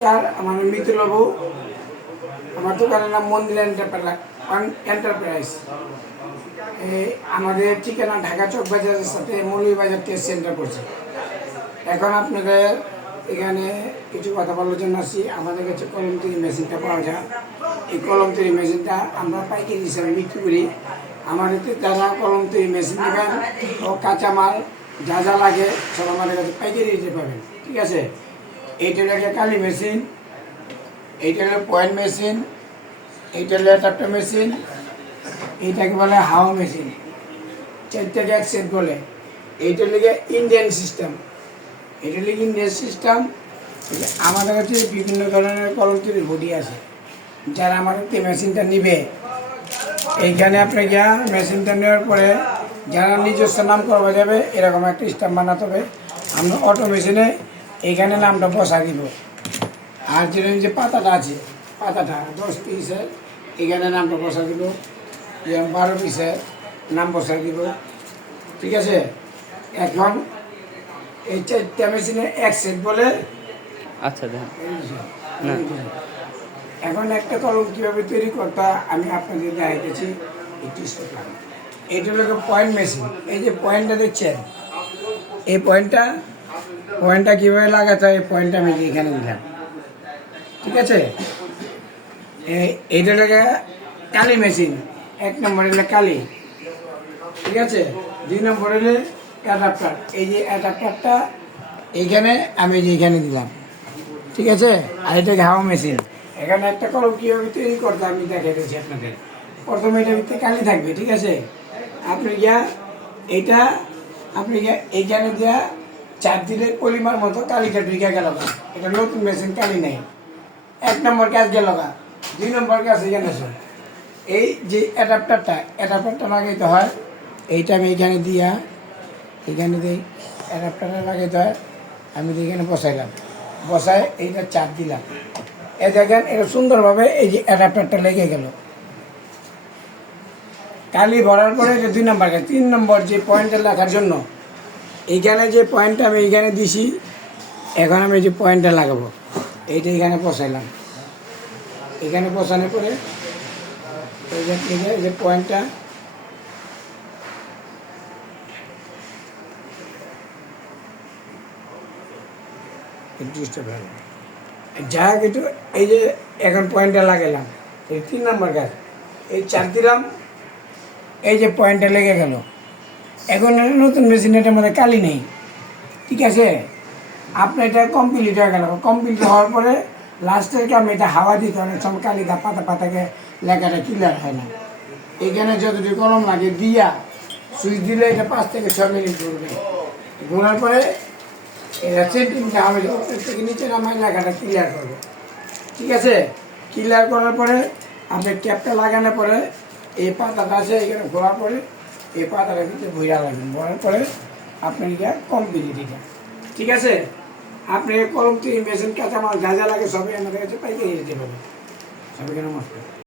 আমার মিতুল বাবু, আমার দোকানের নাম মন্দির এন্টারপ্রাইজ। আমাদের ঠিকানা ঢাকা চক বাজারের সাথে মৌলভীবাজার টেস্ট সেন্টার করছে। এখন আপনাদের এখানে কিছু কথা বলার জন্য আসছি। আমাদের কাছে কলম তৈরি মেশিনটা পাওয়া যায়। এই কলম তৈরি মেশিনটা আমরা পাইকারি হিসাবে বিক্রি করি। আমাদের যারা কলম তৈরি মেশিন নেবেন ও কাঁচামাল যা যা লাগে সব আমাদের কাছে পাইকারি দিতে পারবেন। ঠিক আছে, এইটা হলো একটা কালি মেশিন, এইটা হলো পয়েন্ট মেশিন, এইটা হলো অ্যাডাপ্টার মেশিন, এইটাকে বলে হাওয়া মেশিন, 4 এক সেট বলে। এইটা হলো ইন্ডিয়ান সিস্টেম, এটা হলো ইন্ডিয়ান সিস্টেম। আমাদের কাছে বিভিন্ন ধরনের কলম তৈরির বডি আছে। যারা আমাদের মেশিনটা নিবে, এইখানে আপনি গিয়া মেশিনটা নেওয়ার পরে যারা নিজস্ব নাম করা যাবে এরকম একটা স্ট্যাম্প বানাতে হবে। আমরা অটো মেশিনে এইখানে নামটা বসা দিব। আর যেটা যে পাতাটা আছে, পাতাটা 10 পিসের, এখানে নামটা বসা দিব। 12 পিসের নাম বসা দিব। ঠিক আছে, এখন এই 4টা মেশিনে এক সেট বলে। আচ্ছা, এখন একটা কলম কীভাবে তৈরি করতে আমি আপনাদের দেখাইতেছি। এটা হলো পয়েন্ট মেশিন। এই যে পয়েন্টটা দেখছেন, এই পয়েন্টটা কীভাবে লাগাতে হয়, এই পয়েন্টটা আমি এখানে দিলাম। ঠিক আছে, এইটা হলো কালি মেশিন। 1 নম্বর হলে কালি। ঠিক আছে, 2 নম্বর হলে অ্যাডাপ্টার। এই যে অ্যাডাপ্টারটা এইখানে আমি এইখানে দিলাম। ঠিক আছে, আর এটাকে হাওয়া মেশিন। এখানে একটা কলম কীভাবে তৈরি করতে আমি দেখাই দিচ্ছি আপনাদের। প্রথমে এটার ভিতরে কালি থাকবে। ঠিক আছে, আপনি এইটা আপনি এইখানে দিয়া চাপ দিলে পলিমার মতো কালিটা ঢুকে গেল। এটা নতুন মেশিন, কালি নেই। 1 নম্বর কাজ গেল। 2 নম্বর কাজ এখানে আছে। এই যে অ্যাডাপ্টারটা লাগাইতে হয়, এইটা আমি এখানে দিয়া এখানে দিই। অ্যাডাপ্টারটা লাগাইতে হয়, আমি এখানে বসাইলাম। বসায় এইটা চাপ দিলাম। দেখেন এটা সুন্দরভাবে এই যে অ্যাডাপ্টারটা লেগে গেল। কালি ভরার পরে এটা 2 নম্বর কাজ। 3 নম্বর যে পয়েন্টটা লেখার জন্য এইখানে যে পয়েন্টটা আমি এইখানে দিছি, এখন আমি যে পয়েন্টটা লাগাবো এইটা এখানে বসাইলাম। এখানে বসানোর পরে এই যে পয়েন্টটা যা একটু এই যে এখন পয়েন্টটা লাগালাম, এই 3 নম্বর কাজ। এই চাপ দিলাম, এই যে পয়েন্টটা লেগে গেল। এখন নতুন মেশিন, এটার মধ্যে কালি নেই। ঠিক আছে, আপনার এটা কমপ্লিট হয়ে গেল। কমপ্লিট হওয়ার পরে লাস্টের কাম এটা হাওয়া দিতে অনেক সময় কালিটা পাতাকে লেখাটা ক্লিয়ার হয় না। এখানে যতটুকু কলম লাগে দিয়া সুইচ দিলে এটা 5 থেকে 6 মিনিট ঘুরবে। ঘোরার পরে এটা সেটিংটা হবে, থেকে নিচে নামায় লেখাটা ক্লিয়ার করবে। ঠিক আছে, ক্লিয়ার করার পরে আপনি ক্যাপটা লাগানোর পরে এই পাতাটা আছে এখানে ঘোরার পরে এই পাতাটা কিন্তু ভইরা লাগবেন। ভরার পরে আপনি এটা কমপ্লিট এটা। ঠিক আছে, আপনি কলম তৈরি মেশিন কাঁচামাল যা যা লাগে সবই আমাদের কাছে পাইকারি দিতে পারবেন। সবাইকে নমস্কার।